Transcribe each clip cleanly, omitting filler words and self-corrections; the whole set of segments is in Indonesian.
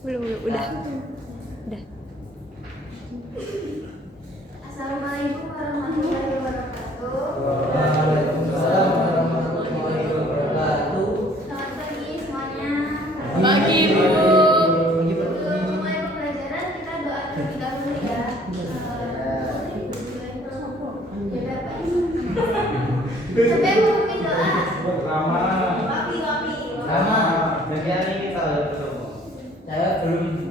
Belum, udah. Assalamualaikum warahmatullahi wabarakatuh. Waalaikumsalam warahmatullahi wabarakatuh. Selamat pagi semuanya. Pagi, Bu. Sebelum mulai pembelajaran kita doa terlebih dahulu ya. Siapa yang mau memimpin doa? Wapi. Sama, dari hari kita saya belum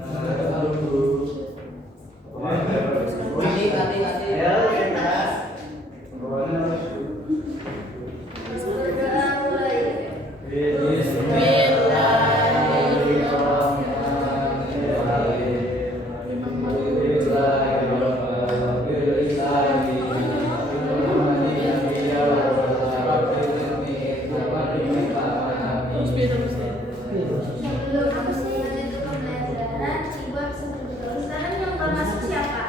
Sebelum aku lanjut ke pembelajaran, Ibu bisa berdoa. Sekarang yang baru masuk siapa?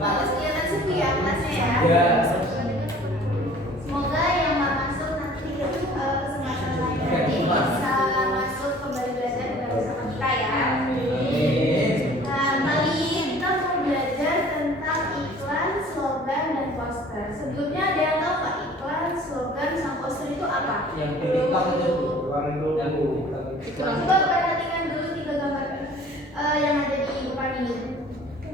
Harus kelihatan sepi ya kelasnya ya. Semoga yang mau masuk nanti kesempatan lain nanti bisa masuk kembali belajar bersama kita ya. Nah, kali ini kita mau belajar tentang iklan, slogan, dan poster. Sebelumnya ada yang tahu nggak iklan, slogan, sama poster itu apa? yang di TikTok itu yang Coba perhatikan dulu tiga gambar yang ada di depan ini.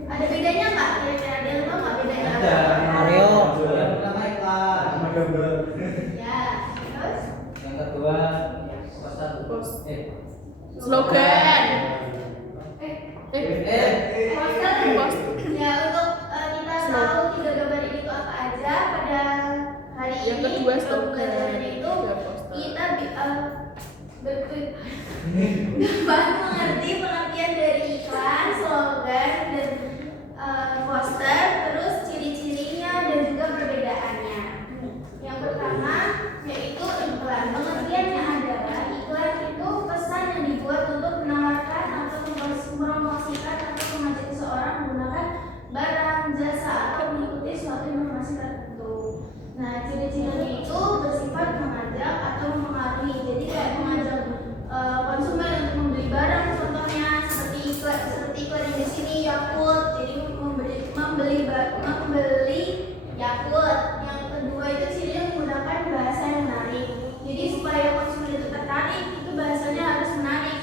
Ada bedanya nggak? Kira-kira ada yang tahu nggak bedanya apa? Mario yang pertama iklan Ya, terus? yang kedua poster Slogan. Poster. Ya, untuk kita tahu tiga gambar ini itu apa aja pada hari Yang ini. kedua untuk slogan. pembelajaran itu Ya, poster. kita dapat mengerti pengertian dari iklan, slogan, dan poster, terus ciri-cirinya dan juga perbedaannya. Yang pertama yaitu iklan. Pengertiannya adalah iklan itu pesan yang dibuat untuk menawarkan atau mempromosikan atau mengajak seseorang menggunakan barang, jasa, atau mengikuti suatu informasi tertentu. Nah, ciri-cirinya itu bersifat mengajak atau mempengaruhi. Jadi kayak mengajak konsumen untuk membeli barang, contohnya seperti iklan yang di sini Yakult. Jadi membeli Yakult. Yang kedua itu cirinya menggunakan bahasa yang menarik. Jadi supaya konsumen itu tertarik, itu bahasanya harus menarik.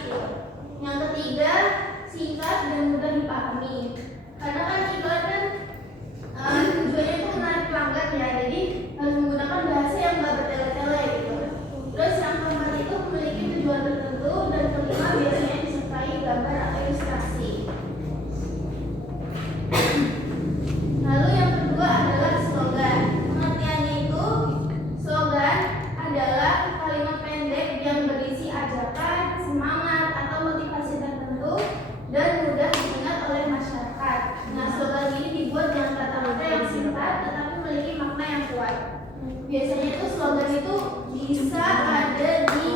Yang ketiga, singkat dan mudah dipahami. Karena kan iklan kan tujuannya itu menarik pelanggan ya, jadi harus menggunakan bahasa yang nggak bertele-tele gitu. Terus yang keempat itu memiliki tujuan tertentu, dan kelima biasanya disertai gambar atau ilustrasi. Lalu yang kedua adalah slogan. Pengertiannya itu slogan adalah kalimat pendek yang berisi ajakan, semangat, atau motivasi tertentu dan mudah diingat oleh masyarakat. Nah, slogan ini dibuat dengan kata-kata yang singkat tetapi memiliki makna yang kuat. Biasanya itu slogan itu bisa ada di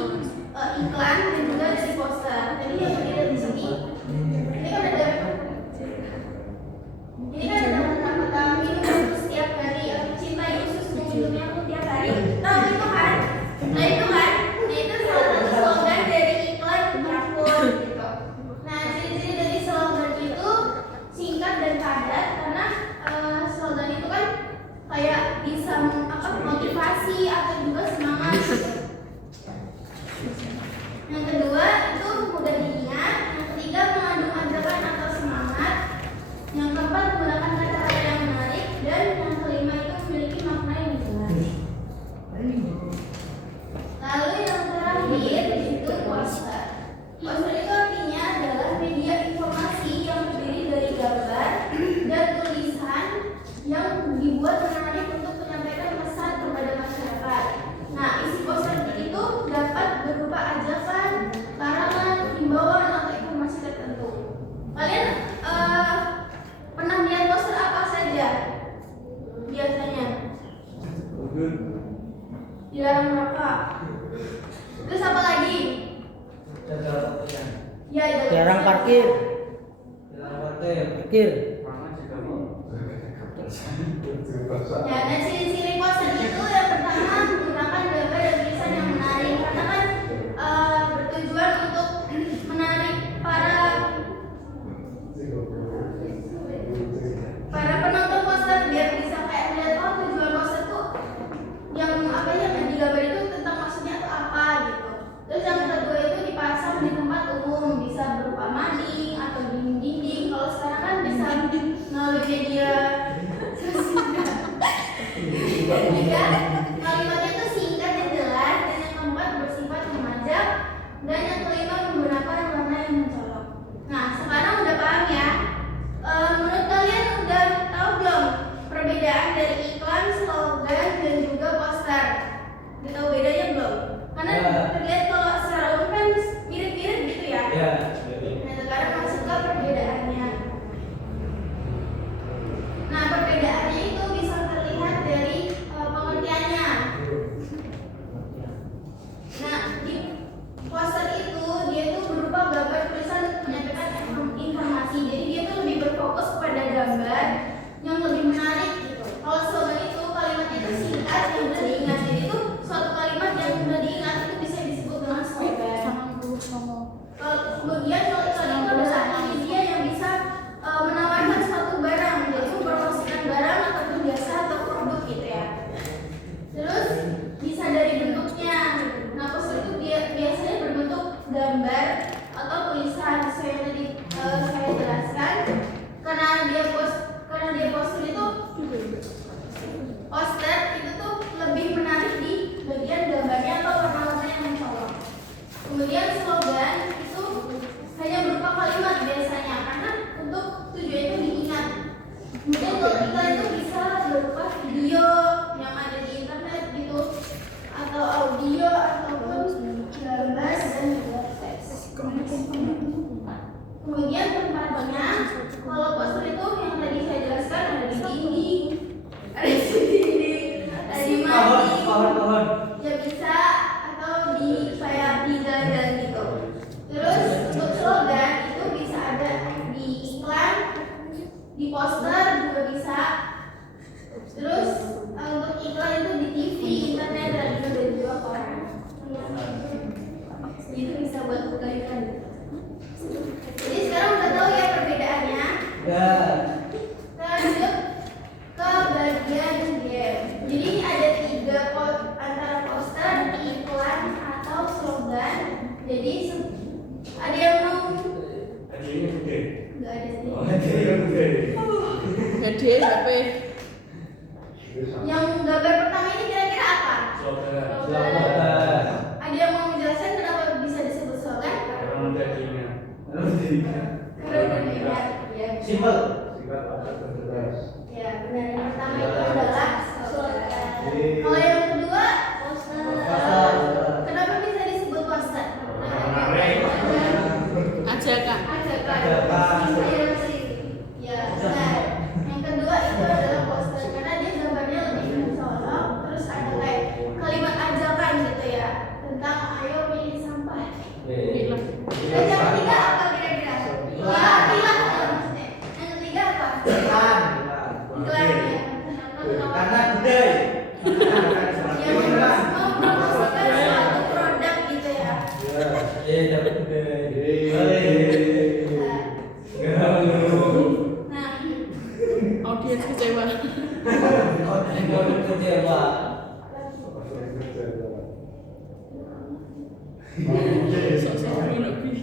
iklan dan juga ada di poster. Jadi yang berbeda di sini, ini kan ada kata-kata minum aku setiap hari, aku cintai usus minumnya aku tiap hari. Tahu itu kan? Nah itu salah satu slogan dari iklan Yakult gitu. Nah, ciri-ciri dari slogan itu singkat dan padat, karena slogan itu kan kayak bisa motivasi atau juga semangat gitu. Yang kedua itu mudah diingat. Yang ketiga mengandung ajakan atau semangat. Yang keempat menggunakan kata-kata yang menarik, dan yang kelima itu memiliki makna yang jelas. Lalu yang terakhir itu poster. Poster itu artinya adalah media informasi yang terdiri dari gambar dan tulisan yang dibuat menarik untuk menyampaikan pesan kepada masyarakat. Nah, isi poster itu dapat berupa ajakan, larangan, himbauan, atau informasi tertentu. Kalian pernah lihat poster apa saja biasanya? Dilarang merokok. Terus apa lagi? Ya, jarang parkir Ya, dan ciri-ciri poster itu yang pertama menggunakan gambar dan tulisan yang menarik, karena kan bertujuan untuk yang lebih menarik gitu. Kalau slogan itu kalimatnya itu singkat yang mudah diingat. Jadi itu suatu kalimat yang mudah diingat itu bisa disebut dengan slogan. Kemudian kalau iklan itu adalah media yang bisa menawarkan suatu barang, jadi mempromosikan barang ataupun jasa atau produk gitu ya. Terus bisa dari bentuknya. Nah, poster itu biasanya berbentuk gambar atau tulisan sesuai yang tadi saya jelaskan. Karena dia poster itu poster itu tuh lebih menarik di bagian gambarnya atau warna-warna yang mencolok. Kemudian slogan itu hanya berupa kalimat biasanya karena untuk tujuan itu diingat. Kemudian kalau iklan itu bisa berupa video yang ada di internet gitu, atau audio ataupun gambar dan juga teks. Kemudian tempatnya, kalau poster itu yang tadi saya jelaskan ada di dinding, ada di Pohon. ya bisa, atau di kayak di jalan gitu. Terus untuk slogan itu bisa ada di iklan, di poster juga bisa. Terus untuk iklan itu di TV, internet, radio dan juga koran. Itu bisa buat buka iklan. Jadi sekarang udah tahu ya perbedaannya. Ya. Lanjut ke bagian game. Jadi ini ada 3 antara poster, iklan atau slogan. Jadi ada yang mau? Hadiahnya gede. Enggak ada sih. Oh, hadiahnya gede. Gede tapi Yang gambar pertama ini kira-kira apa? Slogan. Slogan. Ada yang mau menjelaskan kenapa bisa disebut slogan? Karena udah diingat. Karena udah diingat. Ya. Simpel. Ya, benar. Yang pertama itu adalah slogan. Kalau yang kedua, poster. Kenapa bisa disebut poster? ajakan. Ajakan. Ya, benar. Yang kedua itu adalah poster karena dia gambarnya lebih mencolok. Terus ada kayak kalimat ajakan gitu ya tentang ayo pilih sampah. Gila. Dan yang ketiga apa kira-kira? Ya, pilah maksudnya. Yang ketiga apa? Iklan. Iklan ya. Karena budaya. Yang mempromosikan suatu produk gitu ya. Dapat budaya. Nah, Audiens kecewa. Kecewa. Sok-sok lebih.